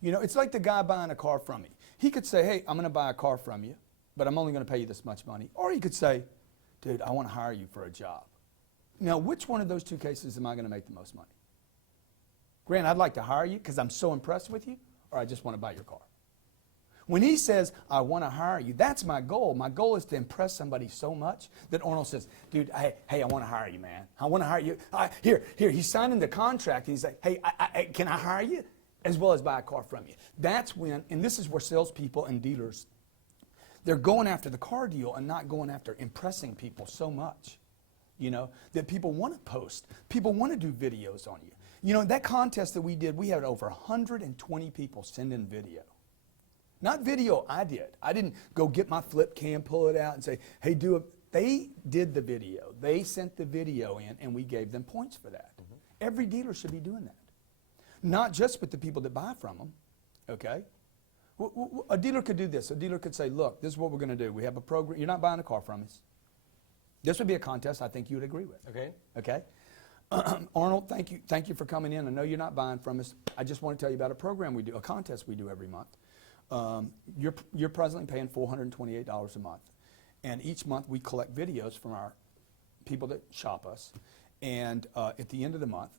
You know, it's like the guy buying a car from me. He could say, hey, I'm going to buy a car from you, but I'm only going to pay you this much money. Or he could say, dude, I want to hire you for a job. Now, which one of those two cases am I going to make the most money? Grant, I'd like to hire you because I'm so impressed with you, or I just want to buy your car. When he says, I want to hire you, that's my goal. My goal is to impress somebody so much that Arnold says, dude, hey, I want to hire you, man. I want to hire you. Here, he's signing the contract, and he's like, hey, can I hire you? As well as buy a car from you. That's when, and this is where salespeople and dealers, they're going after the car deal and not going after impressing people so much, you know, that people want to post. People want to do videos on you. You know, that contest that we did, we had over 120 people send in video. Not video I did. I didn't go get my flip cam, pull it out, and say, hey, do it. They did the video. They sent the video in, and we gave them points for that. Mm-hmm. Every dealer should be doing that. Not just with the people that buy from them, okay? A dealer could do this. A dealer could say, look, this is what we're going to do. We have a program. You're not buying a car from us. This would be a contest I think you would agree with. Okay. Okay? Arnold, thank you for coming in. I know you're not buying from us. I just want to tell you about a program we do, a contest we do every month. You're presently paying $428 a month. And each month we collect videos from our people that shop us. And at the end of the month,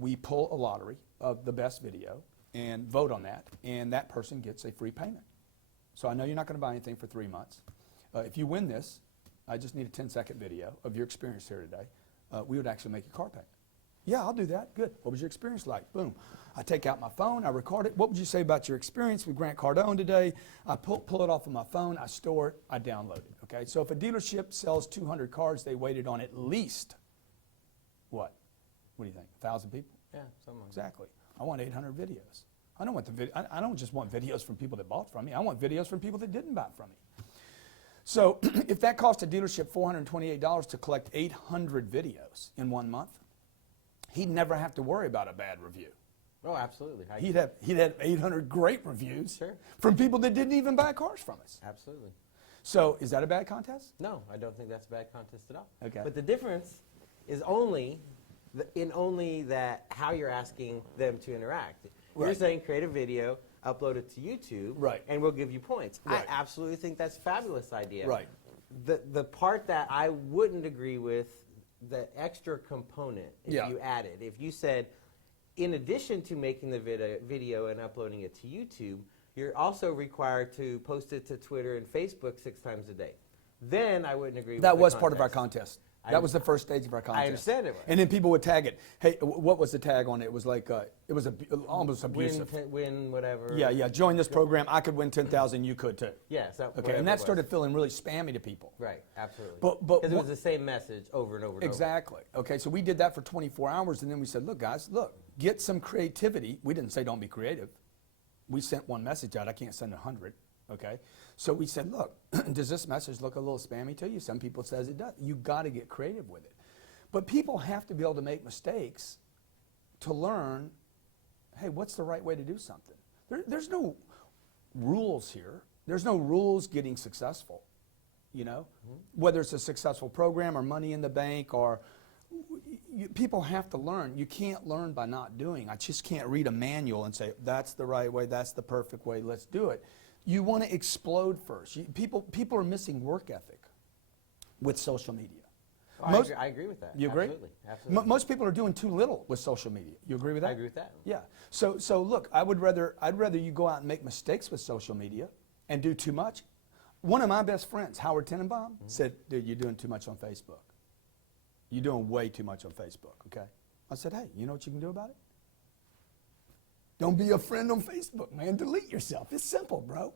we pull a lottery of the best video and vote on that. And that person gets a free payment. So I know you're not going to buy anything for 3 months. If you win this, I just need a 10-second video of your experience here today. We would actually make a car payment. Yeah, I'll do that. Good. What was your experience like? Boom. I take out my phone. I record it. What would you say about your experience with Grant Cardone today? I pull it off of my phone. I store it. I download it. Okay. So if a dealership sells 200 cars, they waited on at least what? What do you think? 1,000 people? Yeah, something like exactly. I want 800 videos. I don't want I don't just want videos from people that bought from me. I want videos from people that didn't buy from me. So if that cost a dealership $428 to collect 800 videos in 1 month, he'd never have to worry about a bad review. Oh, absolutely. He'd have 800 great reviews from people that didn't even buy cars from us. Absolutely. So is that a bad contest? No, I don't think that's a bad contest at all. Okay. But the difference is only that how you're asking them to interact. Right. You're saying create a video, upload it to YouTube, right, and we'll give you points. Right. I absolutely think that's a fabulous idea. Right. The part that I wouldn't agree with, the extra component, if you added, if you said, in addition to making the video and uploading it to YouTube, you're also required to post it to Twitter and Facebook 6 times a day. Then I wouldn't agree with that. That was contest. part of our contest. That was the first stage of our contest. I understand it was. And then people would tag it. Hey, what was the tag on it? It was like, it was almost abusive. Win whatever. Yeah, join this program. I could win 10,000, you could too. Yeah, so okay, and that started feeling really spammy to people. Right, absolutely. Because it was the same message over and over and exactly. over. Okay, so we did that for 24 hours, and then we said, look, guys, get some creativity. We didn't say don't be creative. We sent one message out. I can't send 100. Okay, so we said, look, does this message look a little spammy to you? Some people says it does. You got to get creative with it. But people have to be able to make mistakes to learn, hey, what's the right way to do something? There's no rules here. There's no rules getting successful, you know? Mm-hmm. Whether it's a successful program or money in the bank or people have to learn. You can't learn by not doing. I just can't read a manual and say, that's the right way, that's the perfect way, let's do it. You want to explode first. People are missing work ethic with social media. Oh, I agree with that. You agree? Absolutely. Most people are doing too little with social media. You agree with that? I agree with that. Yeah. So look, I'd rather you go out and make mistakes with social media and do too much. One of my best friends, Howard Tenenbaum, said, dude, you're doing too much on Facebook. You're doing way too much on Facebook, okay? I said, hey, you know what you can do about it? Don't be a friend on Facebook, man. Delete yourself. It's simple, bro.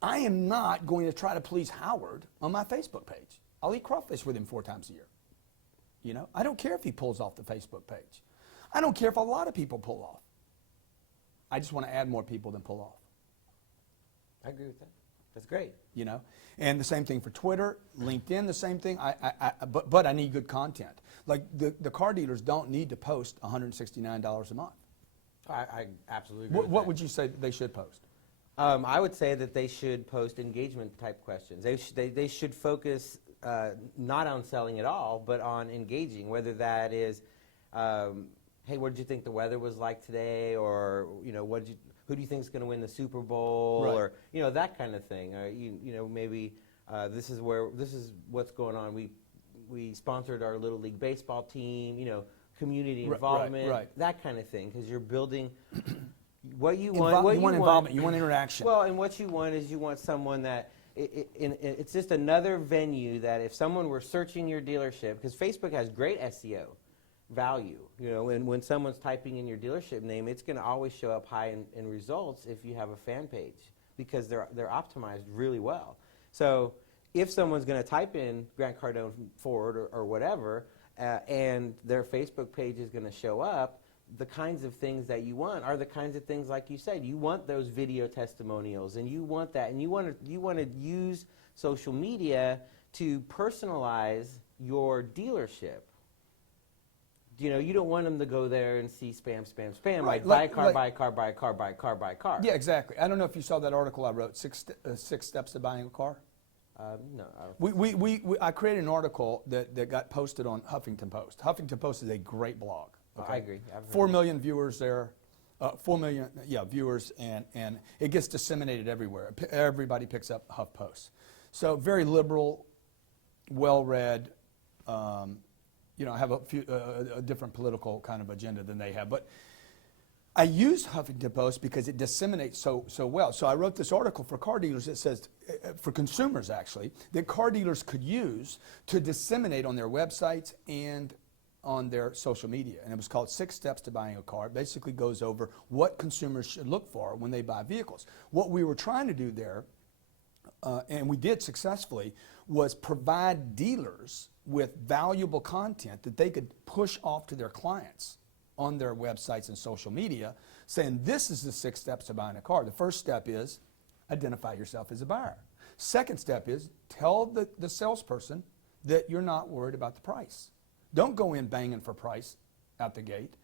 I am not going to try to please Howard on my Facebook page. I'll eat crawfish with him 4 times a year. You know, I don't care if he pulls off the Facebook page. I don't care if a lot of people pull off. I just want to add more people than pull off. I agree with that. That's great. You know, and the same thing for Twitter, LinkedIn, the same thing. But I need good content. Like the car dealers don't need to post $169 a month. I absolutely agree with What that. would you say that they should post? I would say that they should post engagement type questions. They should focus not on selling at all, but on engaging, whether that is hey, what did you think the weather was like today? Or, who do you think is going to win the Super Bowl? Right. Or, that kind of thing. Or, maybe this is what's going on. We sponsored our Little League baseball team, community involvement, right. that kind of thing, because you're building what you want. want. You want involvement. You want interaction. Well, and what you want is you want someone that it's just another venue that if someone were searching your dealership, because Facebook has great SEO value, and when someone's typing in your dealership name, it's going to always show up high in results if you have a fan page, because they're optimized really well. So if someone's going to type in Grant Cardone Ford or whatever, and their Facebook page is going to show up, the kinds of things that you want are the kinds of things, like you said, you want those video testimonials, and you want that, and you want to use social media to personalize your dealership. You don't want them to go there and see spam, right, like buy a car, buy a car, buy a car, buy a car, buy a car. Yeah, exactly. I don't know if you saw that article I wrote, six steps to buying a car. No. I created an article that got posted on Huffington Post. Huffington Post is a great blog. Okay? I agree. 4 million viewers there, 4 million viewers, and it gets disseminated everywhere. Everybody picks up HuffPost. So very liberal, well-read. Have a different political kind of agenda than they have, but I use Huffington Post because it disseminates so well. So I wrote this article for car dealers that says, for consumers actually, that car dealers could use to disseminate on their websites and on their social media. And it was called 6 Steps to Buying a Car. It basically goes over what consumers should look for when they buy vehicles. What we were trying to do there, and we did successfully, was provide dealers with valuable content that they could push off to their clients on their websites and social media, saying this is the 6 steps to buying a car. The first step is identify yourself as a buyer. Second step is tell the salesperson that you're not worried about the price. Don't go in banging for price out the gate.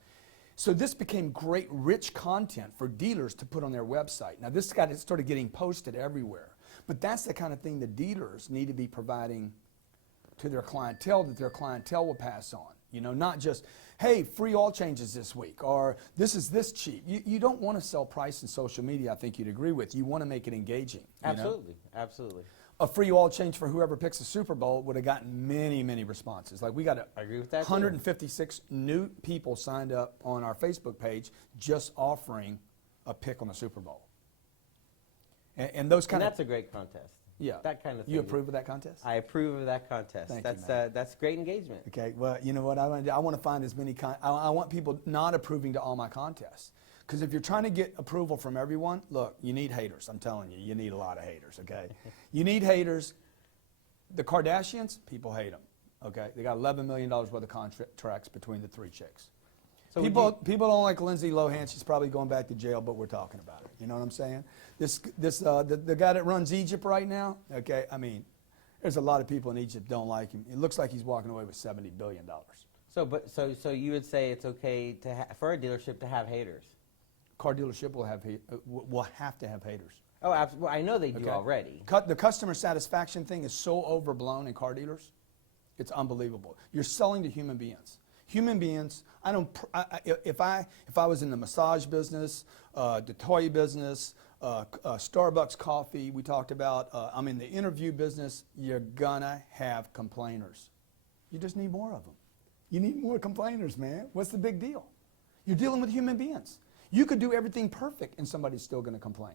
So this became great, rich content for dealers to put on their website. Now this started getting posted everywhere, but that's the kind of thing the dealers need to be providing to their clientele, that their clientele will pass on. Not just, hey, free oil changes this week, or this is this cheap. You don't want to sell price in social media, I think you'd agree with. You want to make it engaging. Absolutely. A free oil change for whoever picks the Super Bowl would have gotten many, many responses. Like we got I agree with that 156 new people signed up on our Facebook page just offering a pick on the Super Bowl. And those kind and that's a great contest. Yeah. That kind of thing. You approve of that contest? I approve of that contest. Thank that's you, man. That's great engagement. Okay, well, you know what I want to do? I want to find as many, I want people not approving to all my contests. Because if you're trying to get approval from everyone, look, you need haters. I'm telling you, you need a lot of haters, okay? You need haters. The Kardashians, people hate them, okay? They got $11 million worth of contracts between the 3 chicks. So people don't like Lindsay Lohan. She's probably going back to jail, but we're talking about her. You know what I'm saying? The guy that runs Egypt right now, okay, I mean, there's a lot of people in Egypt don't like him. It looks like he's walking away with $70 billion. So you would say it's okay for a dealership to have haters? Car dealership will have to have haters. Oh, absolutely. Well, I know they do already. The customer satisfaction thing is so overblown in car dealers. It's unbelievable. You're selling to human beings. Human beings. If I was in the massage business, the toy business, Starbucks coffee, we talked about. I'm in the interview business. You're gonna have complainers. You just need more of them. You need more complainers, man. What's the big deal? You're dealing with human beings. You could do everything perfect and somebody's still going to complain,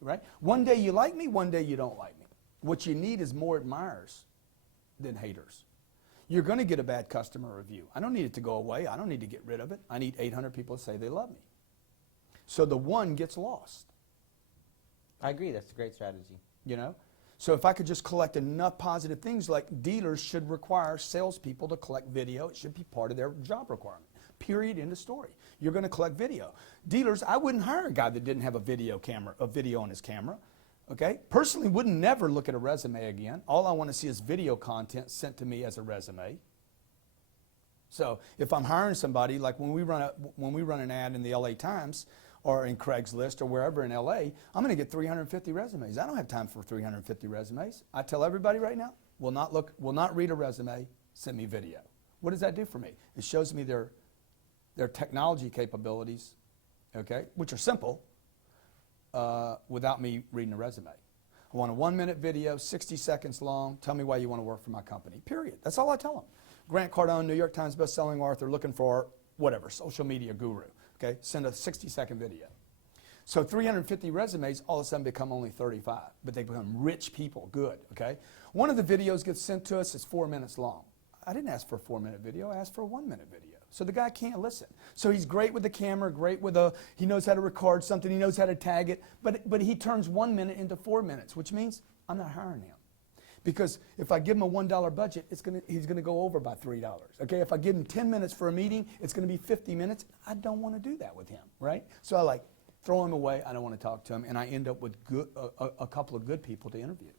right? One day you like me, one day you don't like me. What you need is more admirers than haters. You're going to get a bad customer review. I don't need it to go away. I don't need to get rid of it. I need 800 people to say they love me. So the one gets lost. I agree. That's a great strategy. So if I could just collect enough positive things, like dealers should require salespeople to collect video. It should be part of their job requirement. Period, end of story. You're going to collect video. Dealers, I wouldn't hire a guy that didn't have a video on his camera. Okay? Personally, wouldn't never look at a resume again. All I want to see is video content sent to me as a resume. So if I'm hiring somebody, like when we run an ad in the LA Times or in Craigslist or wherever in LA, I'm going to get 350 resumes. I don't have time for 350 resumes. I tell everybody right now, will not read a resume, send me video. What does that do for me? It shows me their their technology capabilities, okay, which are simple, without me reading a resume. I want a 1-minute video, 60 seconds long. Tell me why you want to work for my company, period. That's all I tell them. Grant Cardone, New York Times bestselling author, looking for whatever, social media guru. Okay, send a 60-second video. So 350 resumes all of a sudden become only 35, but they become rich people, good, okay? One of the videos gets sent to us, it's 4 minutes long. I didn't ask for a 4-minute video, I asked for a 1-minute video. So the guy can't listen. So he's great with the camera, great with he knows how to record something, he knows how to tag it, but he turns 1 minute into 4 minutes, which means I'm not hiring him. Because if I give him a $1 budget, he's gonna go over by $3. Okay, if I give him 10 minutes for a meeting, it's gonna be 50 minutes. I don't wanna do that with him, right? So I throw him away, I don't wanna talk to him, and I end up with a couple of good people to interview.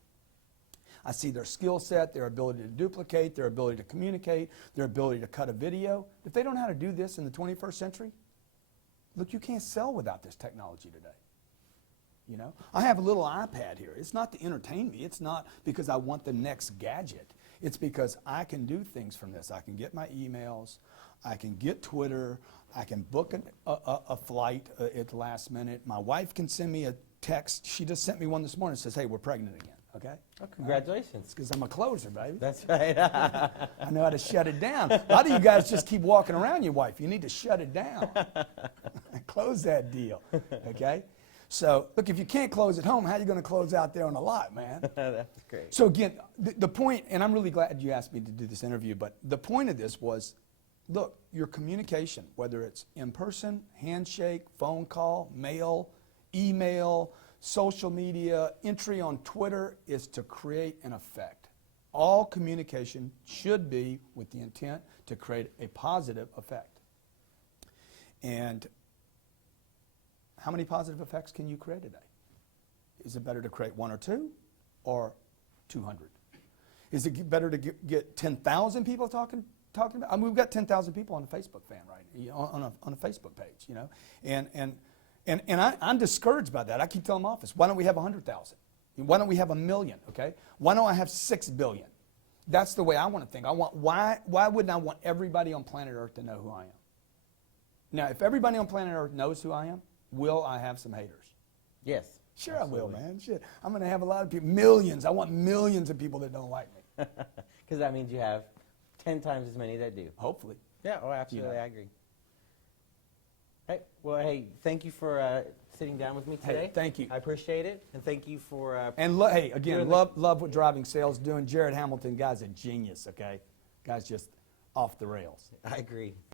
I see their skill set, their ability to duplicate, their ability to communicate, their ability to cut a video. If they don't know how to do this in the 21st century, look, you can't sell without this technology today. You know, I have a little iPad here. It's not to entertain me. It's not because I want the next gadget. It's because I can do things from this. I can get my emails. I can get Twitter. I can book a flight at the last minute. My wife can send me a text. She just sent me one this morning that says, hey, we're pregnant again. Okay? Oh, congratulations. Because I'm a closer, baby. That's right. I know how to shut it down. A lot of you guys just keep walking around your wife. You need to shut it down. Close that deal. Okay? So, look, if you can't close at home, how are you going to close out there on the lot, man? That's great. So, again, the point, and I'm really glad you asked me to do this interview, but the point of this was, look, your communication, whether it's in person, handshake, phone call, mail, email, social media, entry on Twitter, is to create an effect. All communication should be with the intent to create a positive effect. And how many positive effects can you create a day? Is it better to create 1 or 2 or 200? Is it better to get 10,000 people talking about? I mean, we've got 10,000 people on a Facebook fan, right? On a Facebook page, you know, and I'm discouraged by that. I keep telling my office, why don't we have 100,000? Why don't we have 1 million? Okay, why don't I have 6 billion? That's the way I want to think. Why wouldn't I want everybody on planet Earth to know who I am? Now, if everybody on planet Earth knows who I am, will I have some haters? Yes. Sure, absolutely. I will, man. Shit, I'm going to have a lot of people, millions. I want millions of people that don't like me. Because that means you have 10 times as many that do. Hopefully. Yeah, oh, absolutely, You know. I agree. Hey, well, hey, thank you for sitting down with me today. Hey, thank you. I appreciate it, and thank you for. And hey, again, love what Driving Sales is doing. Jared Hamilton, guy's a genius. Okay, guy's just off the rails. I agree.